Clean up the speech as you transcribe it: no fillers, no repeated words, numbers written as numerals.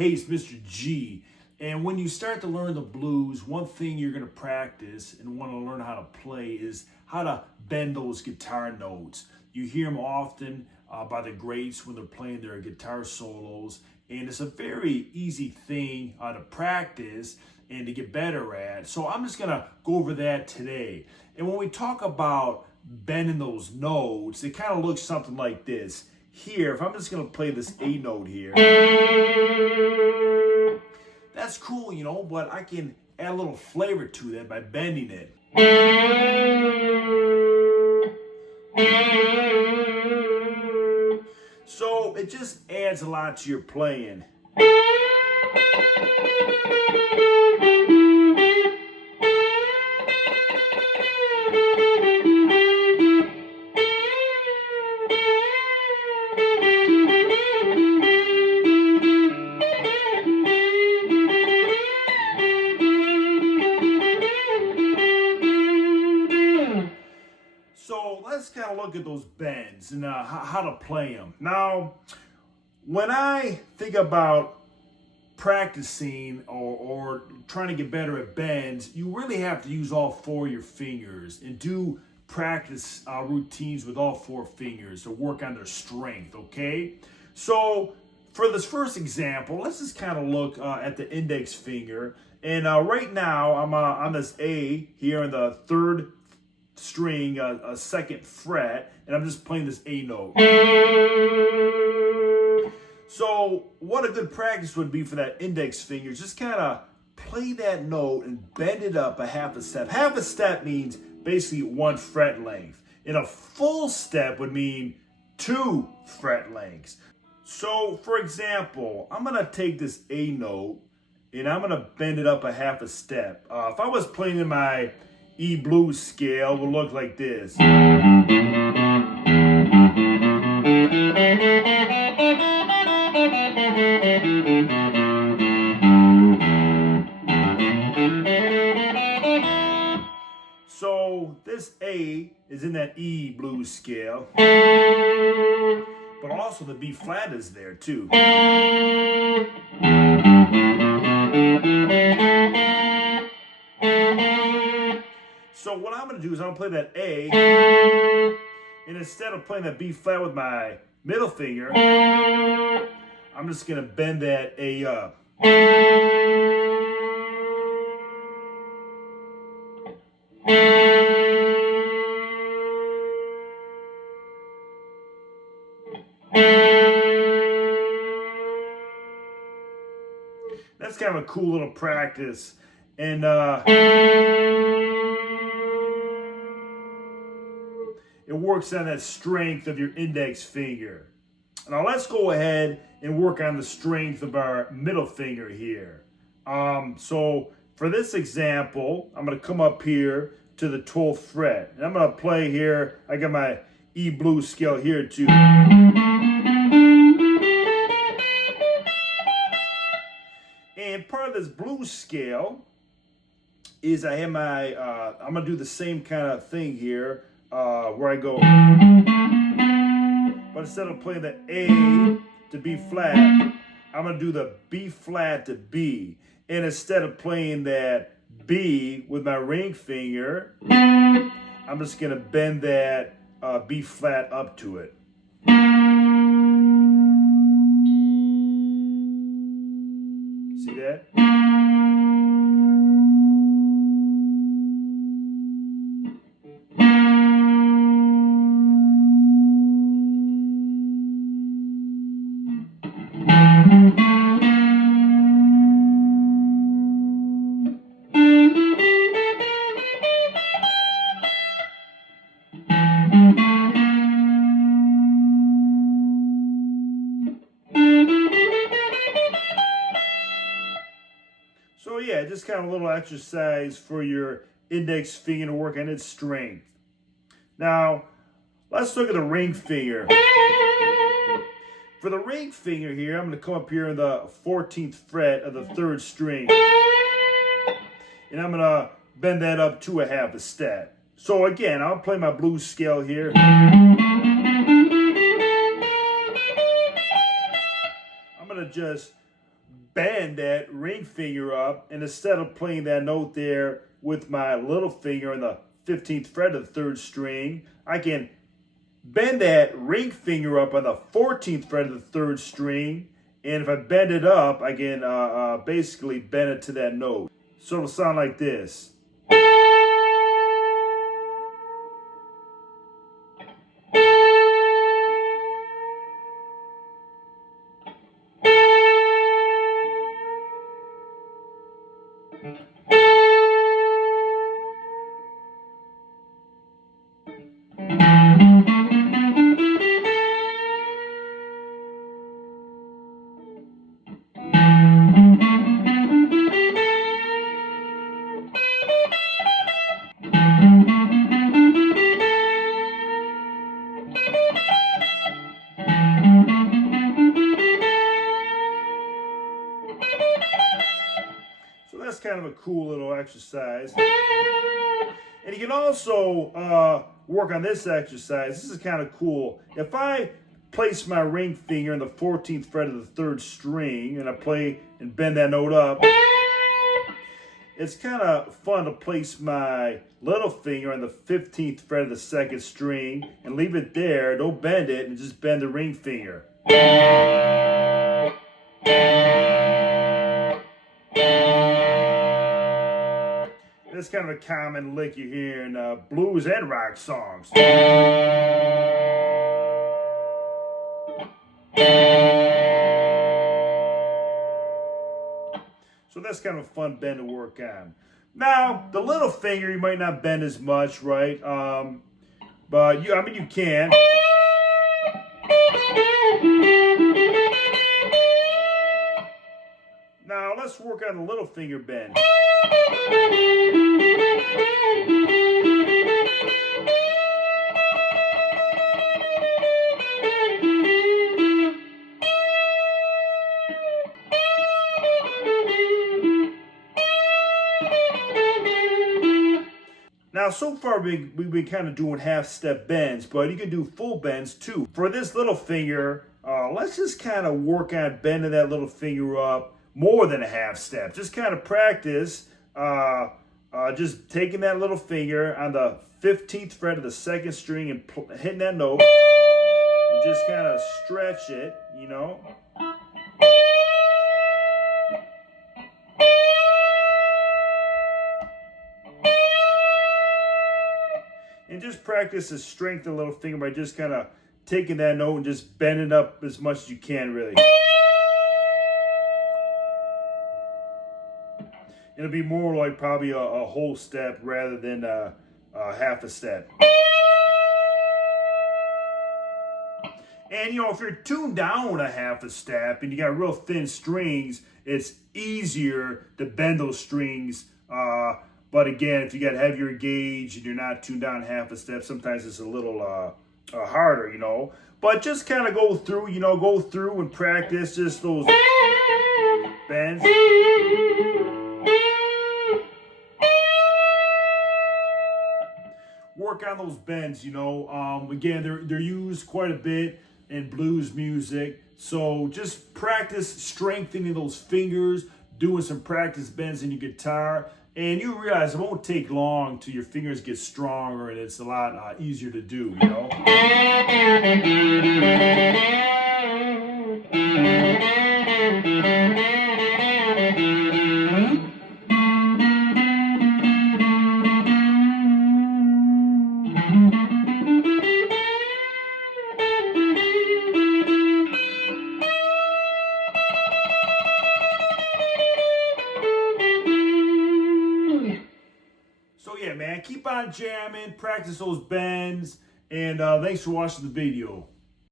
Hey, it's Mr. G. And when you start to learn the blues, one thing you're going to practice and want to learn how to play is how to bend those guitar notes. You hear them often by the greats when they're playing their guitar solos. And it's a very easy thing to practice and to get better at. So I'm just going to go over that today. And when we talk about bending those notes, it kind of looks something like this. Here, if I'm just going to play this A note here, that's cool, you know, but I can add a little flavor to that by bending it. So it just adds a lot to your playing. So let's kind of look at those bends and how to play them. Now, when I think about practicing or trying to get better at bends, you really have to use all four of your fingers and do practice routines with all four fingers to work on their strength, okay? So for this first example, let's just kind of look at the index finger. And right now, I'm on this A here in the third string, a second fret, and I'm just playing this A note. So what a good practice would be for that index finger, just kind of play that note and bend it up a half a step. Half a step means basically 1 fret length, and a full step would mean 2 fret lengths. So for example, I'm going to take this A note and I'm going to bend it up a half a step. If I was playing in my E blues scale, it would look like this. So this A is in that E blues scale, but also the B flat is there too. So what I'm going to do is I'm going to play that A, and instead of playing that B flat with my middle finger, I'm just going to bend that A up. That's kind of a cool little practice. And it works on that strength of your index finger. Now let's go ahead and work on the strength of our middle finger here. So for this example, I'm going to come up here to the 12th fret. And I'm going to play here. I got my E blues scale here too. And part of this blues scale is I have my, I'm going to do the same kind of thing here. Where I go, but instead of playing the A to B flat, I'm going to do the B flat to B. And instead of playing that B with my ring finger, I'm just going to bend that B flat up to it. See that? So yeah, just kind of a little exercise for your index finger to work on its strength. Now, let's look at the ring finger. For the ring finger here, I'm going to come up here in the 14th fret of the 3rd string. And I'm going to bend that up to a half a step. So again, I'll play my blues scale here. I'm going to just bend that ring finger up, and instead of playing that note there with my little finger on the 15th fret of the 3rd string, I can bend that ring finger up on the 14th fret of the 3rd string, and if I bend it up, I can basically bend it to that note. So it'll sound like this. So that's kind of a cool little exercise. And you can also work on this exercise. This is kind of cool. If I place my ring finger in the 14th fret of the 3rd string and I play and bend that note up, it's kind of fun to place my little finger on the 15th fret of the 2nd string and leave it there. Don't bend it, and just bend the ring finger. That's kind of a common lick you hear in blues and rock songs. So that's kind of a fun bend to work on. Now, the little finger you might not bend as much, right? But you can. Now let's work on the little finger bend. Now, so far we've been kind of doing half-step bends, but you can do full bends too. For this little finger, let's just kind of work on bending that little finger up more than a half step. Just kind of practice just taking that little finger on the 15th fret of the 2nd string and hitting that note, and just kind of stretch it, you know. And just practice to strengthen the little finger by just kind of taking that note and just bending it up as much as you can, really. It'll be more like probably a whole step rather than a half a step. And, you know, if you're tuned down a half a step and you got real thin strings, it's easier to bend those strings. But again, if you got heavier gauge and you're not tuned down half a step, sometimes it's a little harder, you know. But just kind of go through and practice just those bends. Work on those bends, you know. Again, they're used quite a bit in blues music. So just practice strengthening those fingers, doing some practice bends in your guitar. And you realize it won't take long till your fingers get stronger and it's a lot easier to do, you know? So yeah, man, keep on jamming, practice those bends, and thanks for watching the video.